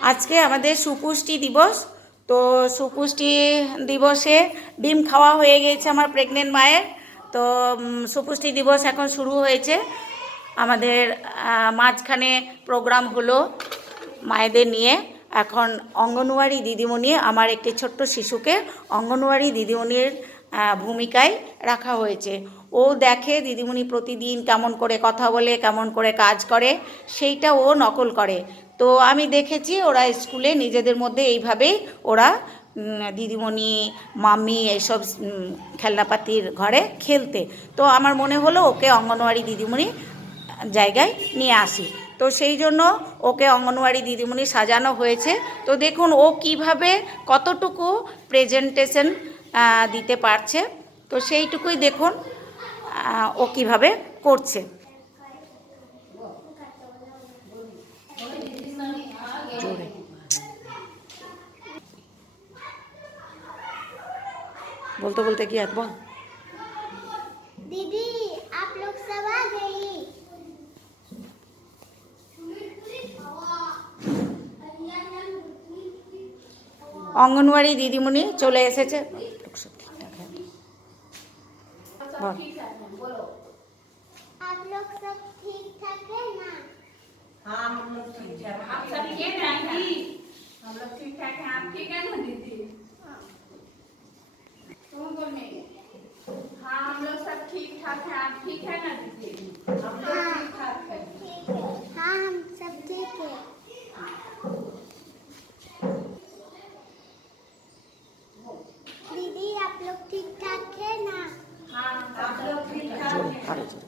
আজকে আমাদের সুপুষ্টি দিবস। তো সুপুষ্টি দিবসে ডিম খাওয়া হয়ে গিয়েছে আমার প্রেগনেন্ট মায়ের। তো সুপুষ্টি দিবস এখন শুরু হয়েছে। আমাদের মাঝখানে প্রোগ্রাম হলো মায়েদের নিয়ে। এখন অঙ্গনওয়াড়ি দিদিমণি আমার একটি ছোট্ট শিশুকে অঙ্গনওয়াড়ি দিদিমণির ভূমিকায় রাখা হয়েছে। ও দেখে দিদিমণি প্রতিদিন কেমন করে কথা বলে, কেমন করে কাজ করে, সেইটা ও নকল করে। তো আমি দেখেছি ওরা স্কুলে নিজেদের মধ্যে এইভাবেই ওরা দিদিমণি, মাম্মি এইসব খেলনাপাতির ঘরে খেলতে। তো আমার মনে হলো ওকে অঙ্গনওয়াড়ি দিদিমণি জায়গায় নিয়ে আসি। তো সেই জন্য ওকে অঙ্গনওয়াড়ি দিদিমণি সাজানো হয়েছে। তো দেখুন ও কীভাবে কতটুকু প্রেজেন্টেশন দিতে পারছে। তো সেইটুকুই দেখুন। ও কিভাবে করছে জোরে বলতে বলতে কি আর বল दीदी आप लोग सब आ गई অঙ্গনওয়াড়ি দিদিমণি চলে এসেছে সব ঠিকঠাক হ্যাঁ বল आप लोग सब ठीक ठाक है ना? हाँ हम लोग ठीक ठाक आप सब ठीक है ना जी हम लोग ठीक ठाक हैं। आप ठीक है ना दीदी? तुम तो मेरे हाँ हम लोग सब ठीक ठाक हैं। आप ठीक है ना दीदी? हम लोग हाँ, ठीक ठाक हैं। हाँ हम सब ठीक है। दीदी आप लोग ठीक ठाक है ना? हाँ आप लोग ठीक ठाक हैं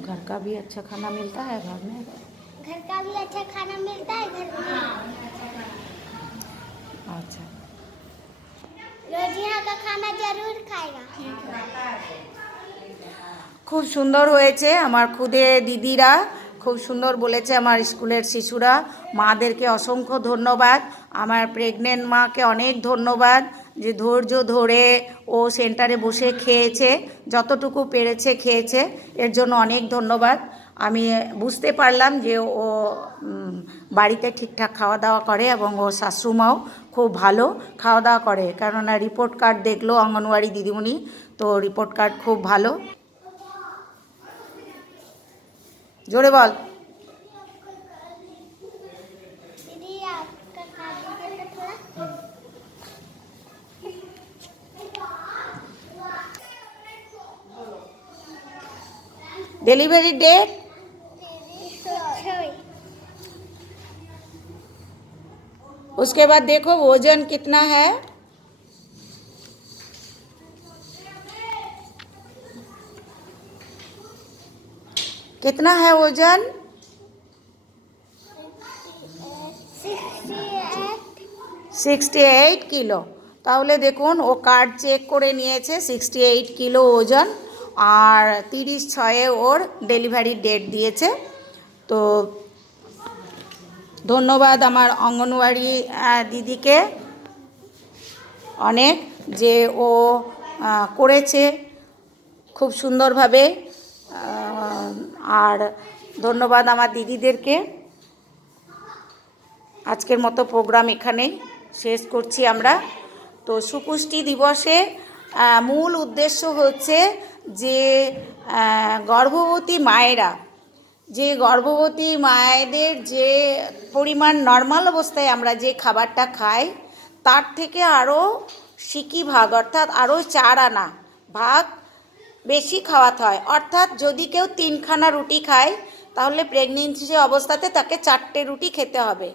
घर का भी अच्छा खाना मिलता है घर में घर का भी अच्छा खाना मिलता है घर में আচ্ছা रोज यहाँ का खाना जरूर खाएगा খুব সুন্দর হয়েছে আমার খুদে দিদিরা খুব সুন্দর বলেছে আমার স্কুলের শিশুরা মাদেরকে অসংখ্য ধন্যবাদ আমার প্রেগনেন্ট মাকে অনেক ধন্যবাদ যে ধৈর্য ধরে ও সেন্টারে বসে খেয়েছে, যতটুকু পেরেছে খেয়েছে, এর জন্য অনেক ধন্যবাদ। আমি বুঝতে পারলাম যে ও বাড়িতে ঠিকঠাক খাওয়া দাওয়া করে এবং ও শাশুমাও খুব ভালো খাওয়া দাওয়া করে। কেননা রিপোর্ট কার্ড দেখল অঙ্গনওয়াড়ি দিদিমণি, তো রিপোর্ট কার্ড খুব ভালো। জোরে বল। डिलीवरी डेट छः उसके बाद देखो वजन कितना है कितना है वजन sixty eight sixty eight kilo তাহলে দেখুন ও কার্ড চেক করে নিয়েছে সিক্সটি এইট কিলো ওজন আর তিরিশ ছয়ে ওর ডেলিভারি ডেট দিয়েছে। তো ধন্যবাদ আমার অঙ্গনওয়াড়ি দিদিকে অনেক যে ও করেছে খুব সুন্দরভাবে। আর ধন্যবাদ আমার দিদিদেরকে। আজকের মতো প্রোগ্রাম এখানেই শেষ করছি আমরা। তো সুপুষ্টি দিবসে মূল উদ্দেশ্য হচ্ছে যে গর্ভবতী মায়েরা, যে গর্ভবতী মায়েদের যে পরিমাণ নর্মাল অবস্থায় আমরা যে খাবারটা খাই, তার থেকে আরও সিকি ভাগ, অর্থাৎ আরও চার আনা ভাগ বেশি খাওয়াতে হয়। অর্থাৎ যদি কেউ তিনখানা রুটি খায়, তাহলে প্রেগনেন্সি অবস্থাতে তাকে চারটে রুটি খেতে হবে।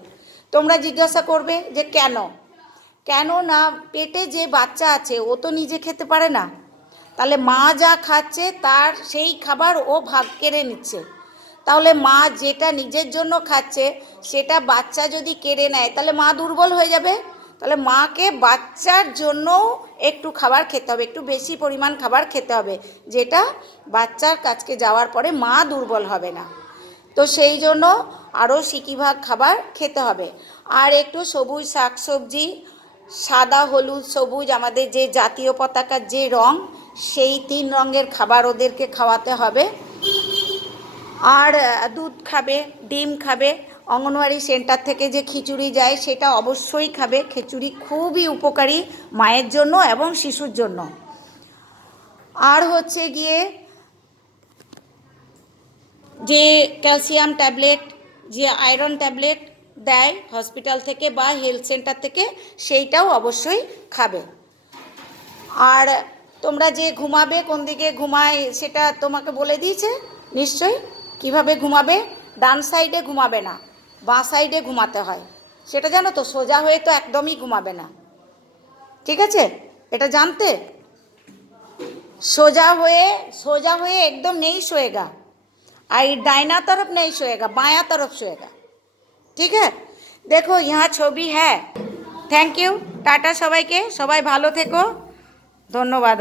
তোমরা জিজ্ঞাসা করবে যে কেন? কেন না পেটে যে বাচ্চা আছে, ও তো নিজে খেতে পারে না। তাহলে মা যা খাচ্ছে, তার সেই খাবার ও ভাগ কেড়ে নিচ্ছে। তাহলে মা যেটা নিজের জন্য খাচ্ছে, সেটা বাচ্চা যদি কেড়ে নেয়, তাহলে মা দুর্বল হয়ে যাবে। তাহলে মাকে বাচ্চার জন্য একটু খাবার খেতে হবে, একটু বেশি পরিমাণ খাবার খেতে হবে, যেটা বাচ্চার কাছকে যাওয়ার পরে মা দুর্বল হবে না। তো সেই জন্য আরও সিকিভাগ খাবার খেতে হবে। আর একটু সবুজ শাকসবজি সাদা, হলুদ, সবুজ, আমাদের যে জাতীয় পতাকার যে রং, সেই তিন রঙের খাবার ওদেরকে খাওয়াতে হবে। আর দুধ খাবে, ডিম খাবে, অঙ্গনওয়াড়ি সেন্টার থেকে যে খিচুড়ি যায়, সেটা অবশ্যই খাবে। খিচুড়ি খুবই উপকারী মায়ের জন্য এবং শিশুর জন্য। আর হচ্ছে গিয়ে যে ক্যালসিয়াম ট্যাবলেট, যে আয়রন ট্যাবলেট দেয় হসপিটাল থেকে বা হেলথ সেন্টার থেকে, সেইটাও অবশ্যই খাবে। আর তোমরা যে ঘুমাবে, কোন দিকে ঘুমায়, সেটা তোমাকে বলে দিয়েছে, নিশ্চয়ই। কীভাবে ঘুমাবে? ডান সাইডে ঘুমাবে না, বাঁ সাইডে ঘুমাতে হয়। সেটা জানো তো, সোজা হয়ে তো একদমই ঘুমাবে না। ঠিক আছে? এটা জানতে? সোজা হয়ে সোজা হয়ে একদম নেই শোয়েগা আর ডাইনা তরফ নেই শোয়েগা বাঁয়া তরফ শোয়েগা ঠিক আছে দেখো ইহা ছবি হ্যাঁ থ্যাংক ইউ টাটা সবাইকে সবাই ভালো থেকো ধন্যবাদ